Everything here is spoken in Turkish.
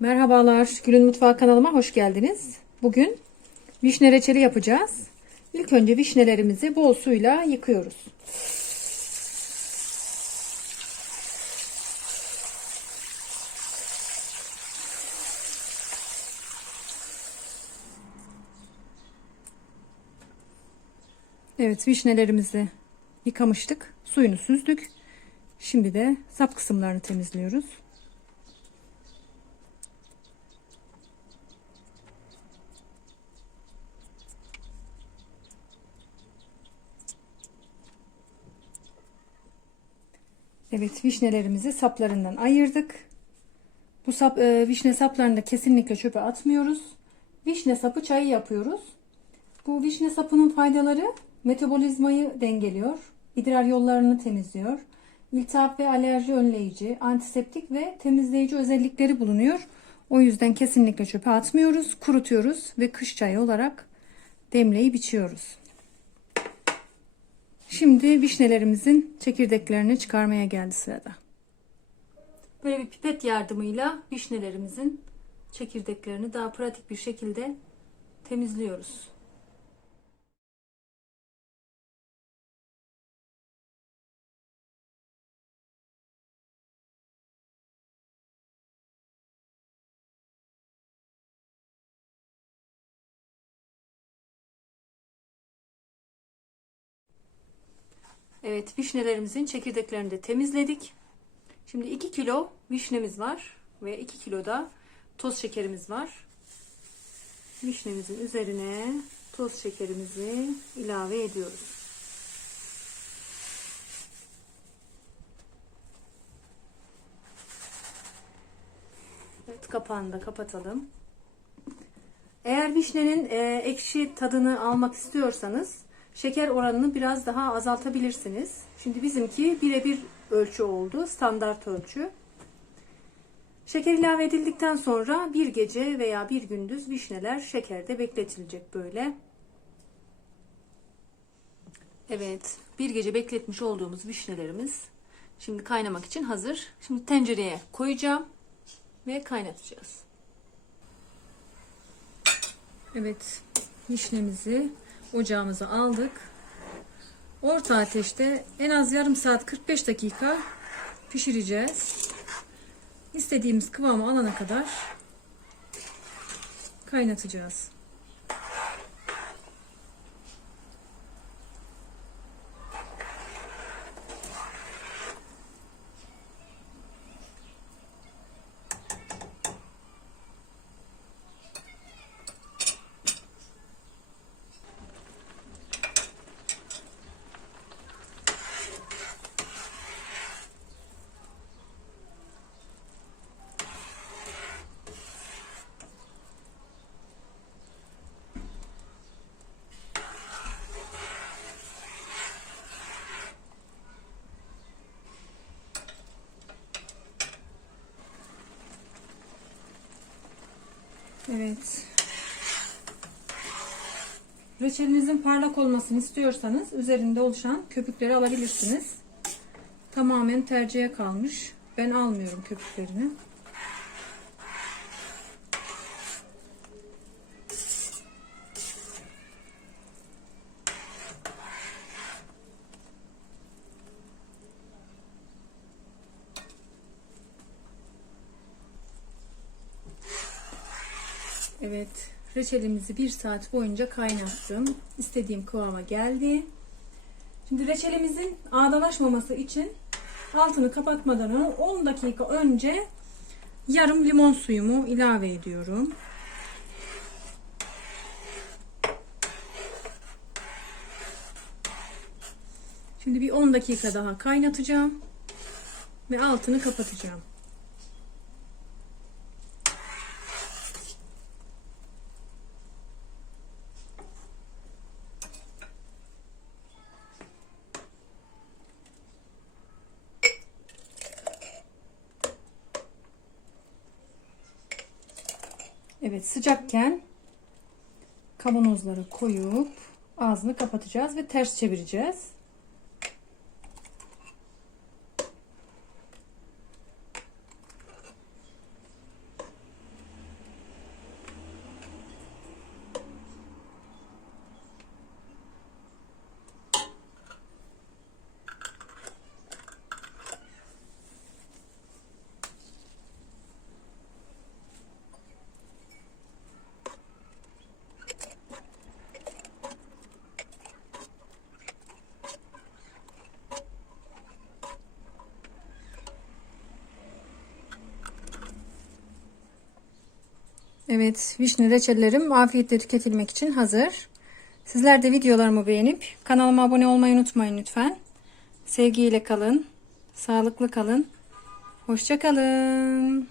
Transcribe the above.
Merhabalar, Gül'ün Mutfağı kanalıma hoş geldiniz. Bugün vişne reçeli yapacağız. İlk önce vişnelerimizi bol suyla yıkıyoruz. Evet, vişnelerimizi yıkamıştık. Suyunu süzdük. Şimdi de sap kısımlarını temizliyoruz. Evet vişnelerimizi saplarından ayırdık. Bu sap, e, vişne saplarını da kesinlikle çöpe atmıyoruz. Vişne sapı çayı yapıyoruz. Bu vişne sapının faydaları metabolizmayı dengeliyor. idrar yollarını temizliyor. İltihap ve alerji önleyici, antiseptik ve temizleyici özellikleri bulunuyor. O yüzden kesinlikle çöpe atmıyoruz. Kurutuyoruz ve kış çayı olarak demleyip içiyoruz. Şimdi vişnelerimizin çekirdeklerini çıkarmaya geldi sırada. Böyle bir pipet yardımıyla vişnelerimizin çekirdeklerini daha pratik bir şekilde temizliyoruz. Evet vişnelerimizin çekirdeklerini de temizledik. Şimdi 2 kilo vişnemiz var ve 2 kilo da toz şekerimiz var. Vişnemizin üzerine toz şekerimizi ilave ediyoruz. Evet kapağını da kapatalım. Eğer vişnenin e, ekşi tadını almak istiyorsanız şeker oranını biraz daha azaltabilirsiniz. Şimdi bizimki birebir ölçü oldu. Standart ölçü. Şeker ilave edildikten sonra bir gece veya bir gündüz vişneler şekerde bekletilecek böyle. Evet, bir gece bekletmiş olduğumuz vişnelerimiz şimdi kaynamak için hazır. Şimdi tencereye koyacağım ve kaynatacağız. Evet, vişnemizi ocağımıza aldık. Orta ateşte en az yarım saat 45 dakika pişireceğiz. İstediğimiz kıvamı alana kadar kaynatacağız. Evet. Reçelinizin parlak olmasını istiyorsanız üzerinde oluşan köpükleri alabilirsiniz. Tamamen tercihe kalmış. Ben almıyorum köpüklerini. Evet, reçelimizi bir saat boyunca kaynattım. İstediğim kıvama geldi. Şimdi reçelimizin ağdalaşmaması için altını kapatmadan 10 dakika önce yarım limon suyumu ilave ediyorum. Şimdi bir 10 dakika daha kaynatacağım ve altını kapatacağım. Evet sıcakken kavanozlara koyup ağzını kapatacağız ve ters çevireceğiz. Evet, vişne reçellerim afiyetle tüketilmek için hazır. Sizler de videolarımı beğenip kanalıma abone olmayı unutmayın lütfen. Sevgiyle kalın, sağlıklı kalın. Hoşça kalın.